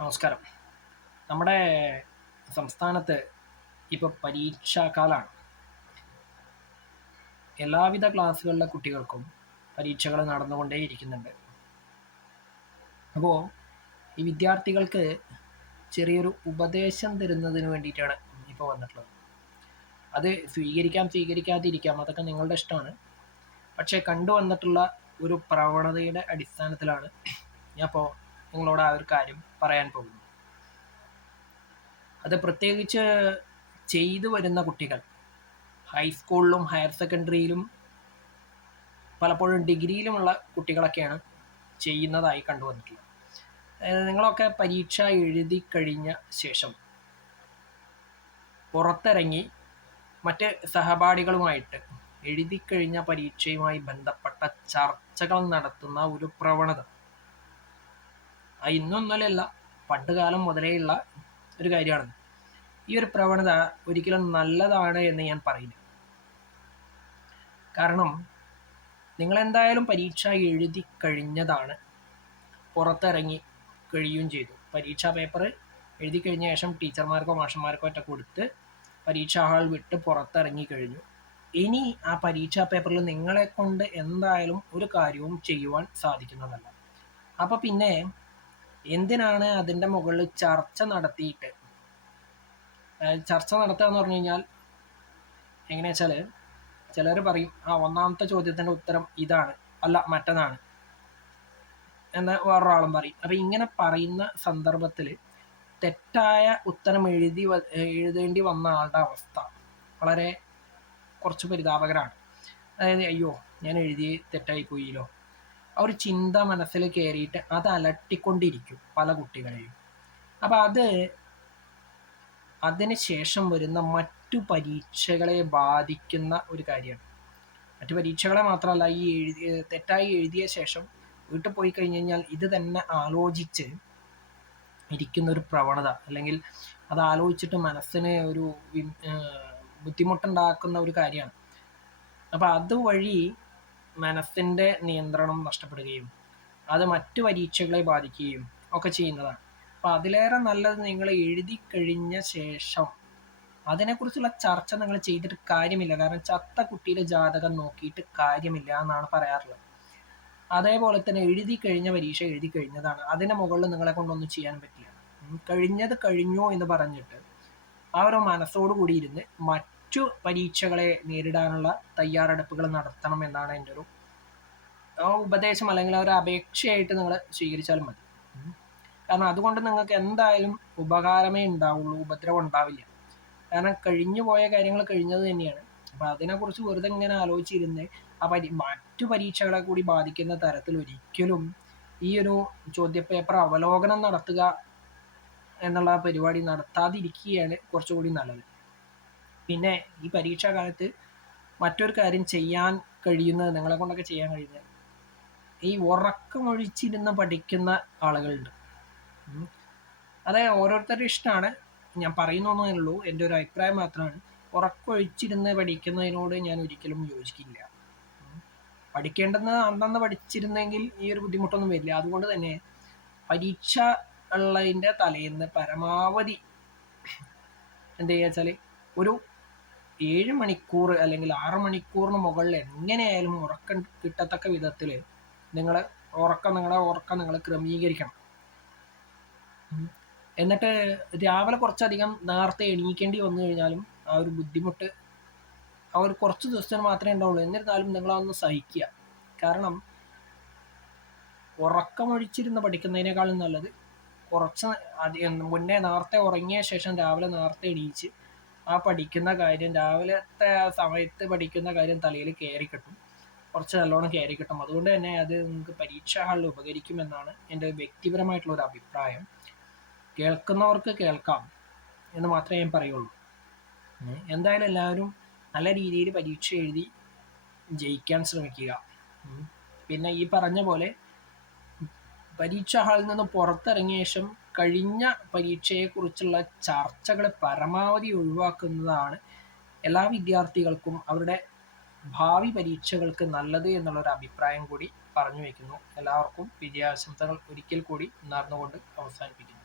നമസ്കാരം. നമ്മുടെ സംസ്ഥാനത്ത് ഇപ്പോൾ പരീക്ഷാകാലമാണ്. എല്ലാവിധ ക്ലാസ്സുകളിലെ കുട്ടികൾക്കും പരീക്ഷകൾ നടന്നുകൊണ്ടേയിരിക്കുന്നുണ്ട്. അപ്പോൾ ഈ വിദ്യാർത്ഥികൾക്ക് ചെറിയൊരു ഉപദേശം തരുന്നതിന് വേണ്ടിയിട്ടാണ് ഇപ്പോൾ വന്നിട്ടുള്ളത്. അത് സ്വീകരിക്കാതിരിക്കാം, അതൊക്കെ നിങ്ങളുടെ ഇഷ്ടമാണ്. പക്ഷേ കണ്ടുവന്നിട്ടുള്ള ഒരു പ്രവണതയുടെ അടിസ്ഥാനത്തിലാണ് ഞാൻ ഇപ്പോൾ നിങ്ങളോട് ആ ഒരു കാര്യം പറയാൻ പോകുന്നത്. അത് പ്രത്യേകിച്ച് ചെയ്തു വരുന്ന കുട്ടികൾ ഹൈസ്കൂളിലും ഹയർ സെക്കൻഡറിയിലും പലപ്പോഴും ഡിഗ്രിയിലുമുള്ള കുട്ടികളൊക്കെയാണ് ചെയ്യുന്നതായി കണ്ടുവന്നിട്ടുള്ളത്. നിങ്ങളൊക്കെ പരീക്ഷ എഴുതി കഴിഞ്ഞ ശേഷം പുറത്തിറങ്ങി മറ്റ് സഹപാഠികളുമായിട്ട് എഴുതിക്കഴിഞ്ഞ പരീക്ഷയുമായി ബന്ധപ്പെട്ട ചർച്ചകൾ നടത്തുന്ന ഒരു പ്രവണത ഇന്നൊന്നുമല്ല, പണ്ടുകാലം മുതലേയുള്ള ഒരു കാര്യമാണ്. ഈ ഒരു പ്രവണത ഒരിക്കലും നല്ലതാണ് എന്ന് ഞാൻ പറയില്ല. കാരണം നിങ്ങളെന്തായാലും പരീക്ഷ എഴുതി കഴിഞ്ഞതാണ്, പുറത്തിറങ്ങി കഴിയുകയും ചെയ്തു. പരീക്ഷാ പേപ്പർ എഴുതി കഴിഞ്ഞ ശേഷം ടീച്ചർമാർക്കോ മാഷന്മാർക്കോ ഒറ്റ കൊടുത്ത് പരീക്ഷാ ഹാൾ വിട്ട് പുറത്തിറങ്ങി കഴിഞ്ഞു. ഇനി ആ പരീക്ഷാ പേപ്പറിൽ നിങ്ങളെ കൊണ്ട് എന്തായാലും ഒരു കാര്യവും ചെയ്യുവാൻ സാധിക്കുന്നതല്ല. അപ്പോൾ പിന്നെ എന്തിനാണ് അതിൻ്റെ മുകളിൽ ചർച്ച നടത്തിയിട്ട്, ചർച്ച നടത്തുക എന്ന് പറഞ്ഞു കഴിഞ്ഞാൽ എങ്ങനെയാ വെച്ചാൽ, ചിലർ പറയും ഒന്നാമത്തെ ചോദ്യത്തിൻ്റെ ഉത്തരം ഇതാണ്, അല്ല മറ്റന്നാണ് എന്ന് വേറൊരാളും പറയും. അപ്പം ഇങ്ങനെ പറയുന്ന സന്ദർഭത്തിൽ തെറ്റായ ഉത്തരം എഴുതേണ്ടി വന്ന ആളുടെ അവസ്ഥ വളരെ കുറച്ച് പരിതാപകരമാണ്. അതായത് അയ്യോ ഞാൻ എഴുതി തെറ്റായി പോയില്ലോ, ആ ഒരു ചിന്ത മനസ്സിൽ കയറിയിട്ട് അത് അലട്ടിക്കൊണ്ടിരിക്കും പല കുട്ടികളെയും. അപ്പം അതിന് ശേഷം വരുന്ന മറ്റു പരീക്ഷകളെ ബാധിക്കുന്ന ഒരു കാര്യമാണ്. മറ്റു പരീക്ഷകളെ മാത്രമല്ല, തെറ്റായി എഴുതിയ ശേഷം വീട്ടിൽ പോയി കഴിഞ്ഞ് കഴിഞ്ഞാൽ ഇത് തന്നെ ആലോചിച്ച് ഇരിക്കുന്ന ഒരു പ്രവണത, അല്ലെങ്കിൽ അത് ആലോചിച്ചിട്ട് മനസ്സിന് ഒരു ബുദ്ധിമുട്ടുണ്ടാക്കുന്ന ഒരു കാര്യമാണ്. അപ്പം അതുവഴി മനസ്സിൻ്റെ നിയന്ത്രണം നഷ്ടപ്പെടുകയും അത് മറ്റു പരീക്ഷകളെ ബാധിക്കുകയും ഒക്കെ ചെയ്യുന്നതാണ്. അപ്പം അതിലേറെ നല്ലത് നിങ്ങൾ എഴുതി കഴിഞ്ഞ ശേഷം അതിനെക്കുറിച്ചുള്ള ചർച്ച നിങ്ങൾ ചെയ്തിട്ട് കാര്യമില്ല. കാരണം ചത്ത കുട്ടിയുടെ ജാതകം നോക്കിയിട്ട് കാര്യമില്ല എന്നാണ് പറയാറുള്ളത്. അതേപോലെ തന്നെ എഴുതി കഴിഞ്ഞ പരീക്ഷ എഴുതി കഴിഞ്ഞതാണ്, അതിന് മുകളിൽ നിങ്ങളെ കൊണ്ടൊന്നും ചെയ്യാൻ പറ്റില്ല. കഴിഞ്ഞത് കഴിഞ്ഞു എന്ന് പറഞ്ഞിട്ട് ആ ഒരു മനസ്സോടു കൂടി ഇരുന്ന് മറ്റു പരീക്ഷകളെ നേരിടാനുള്ള തയ്യാറെടുപ്പുകൾ നടത്തണം എന്നാണ് എൻ്റെ ഒരു ഉപദേശം, അല്ലെങ്കിൽ ഒരു അപേക്ഷയായിട്ട് നിങ്ങൾ സ്വീകരിച്ചാലും മതി. കാരണം അതുകൊണ്ട് നിങ്ങൾക്ക് എന്തായാലും ഉപകാരമേ ഉണ്ടാവുള്ളൂ, ഉപദ്രവം ഉണ്ടാവില്ല. കാരണം കഴിഞ്ഞു പോയ കാര്യങ്ങൾ കഴിഞ്ഞത് തന്നെയാണ്. അപ്പം അതിനെക്കുറിച്ച് വെറുതെ ഇങ്ങനെ ആലോചിച്ചിരുന്ന് മറ്റു പരീക്ഷകളെ കൂടി ബാധിക്കുന്ന തരത്തിൽ ഒരിക്കലും ഈ ഒരു ചോദ്യപേപ്പർ അവലോകനം നടത്തുക എന്നുള്ള പരിപാടി നടത്താതിരിക്കുകയാണ് കുറച്ചുകൂടി നല്ലത്. പിന്നെ ഈ പരീക്ഷാ കാലത്ത് മറ്റൊരു കാര്യം ചെയ്യാൻ കഴിയുന്നത്, നിങ്ങളെ കൊണ്ടൊക്കെ ചെയ്യാൻ കഴിയുന്നത്, ഈ ഉറക്കമൊഴിച്ചിരുന്ന് പഠിക്കുന്ന ആളുകളുണ്ട്. അത് ഓരോരുത്തരുടെ ഇഷ്ടമാണ്, ഞാൻ പറയുന്നൊന്നേ ഉള്ളൂ, എൻ്റെ ഒരു അഭിപ്രായം മാത്രമാണ്. ഉറക്കമൊഴിച്ചിരുന്ന് പഠിക്കുന്നതിനോട് ഞാൻ ഒരിക്കലും യോജിക്കില്ല. പഠിക്കേണ്ടെന്ന് അന്നന്ന് പഠിച്ചിരുന്നെങ്കിൽ ഈ ഒരു ബുദ്ധിമുട്ടൊന്നും വരില്ല. അതുകൊണ്ട് തന്നെ പരീക്ഷ ഉള്ളതിൻ്റെ തലേന്ന് പരമാവധി എന്ത് ചെയ്യുക വെച്ചാൽ ഒരു 7 മണിക്കൂർ അല്ലെങ്കിൽ 6 മണിക്കൂറിന് മുകളിൽ എങ്ങനെയായാലും ഉറക്കം കിട്ടത്തക്ക വിധത്തിൽ നിങ്ങളെ ഉറക്കം നിങ്ങൾ ക്രമീകരിക്കണം. എന്നിട്ട് രാവിലെ കുറച്ചധികം നേരത്തെ എണീക്കേണ്ടി വന്നു കഴിഞ്ഞാലും ആ ഒരു ബുദ്ധിമുട്ട് ആ ഒരു കുറച്ച് ദിവസത്തിന് മാത്രമേ ഉണ്ടാവുള്ളൂ. എന്നിരുന്നാലും നിങ്ങളതൊന്ന് സഹിക്കുക. കാരണം ഉറക്കമൊഴിച്ചിരുന്ന് പഠിക്കുന്നതിനേക്കാളും നല്ലത് കുറച്ച് മുന്നേ നേരത്തെ ഉറങ്ങിയ ശേഷം രാവിലെ നേരത്തെ എണീച്ച് ആ പഠിക്കുന്ന കാര്യം, രാവിലത്തെ ആ സമയത്ത് പഠിക്കുന്ന കാര്യം തലയിൽ കയറി കിട്ടും, കുറച്ച് നല്ലോണം കയറി കിട്ടും. അതുകൊണ്ട് തന്നെ അത് നിങ്ങൾക്ക് പരീക്ഷാ ഹാളിൽ ഉപകരിക്കുമെന്നാണ് എൻ്റെ വ്യക്തിപരമായിട്ടുള്ള ഒരു അഭിപ്രായം. കേൾക്കുന്നവർക്ക് കേൾക്കാം എന്ന് മാത്രമേ ഞാൻ പറയുള്ളൂ. എന്തായാലും എല്ലാവരും നല്ല രീതിയിൽ പരീക്ഷ എഴുതി ജയിക്കാൻ ശ്രമിക്കുക. പിന്നെ ഈ പറഞ്ഞ പോലെ പരീക്ഷാ ഹാളിൽ നിന്ന് പുറത്തിറങ്ങിയ ശേഷം കഴിഞ്ഞ പരീക്ഷയെക്കുറിച്ചുള്ള ചർച്ചകൾ പരമാവധി ഒഴിവാക്കുന്നതാണ് എല്ലാ വിദ്യാർത്ഥികൾക്കും അവരുടെ ഭാവി പരീക്ഷകൾക്ക് നല്ലത് എന്നുള്ളൊരു അഭിപ്രായം കൂടി പറഞ്ഞു വയ്ക്കുന്നു. എല്ലാവർക്കും വിജയാശംസകൾ ഒരിക്കൽ കൂടി നേർന്നുകൊണ്ട് അവസാനിപ്പിക്കുന്നു.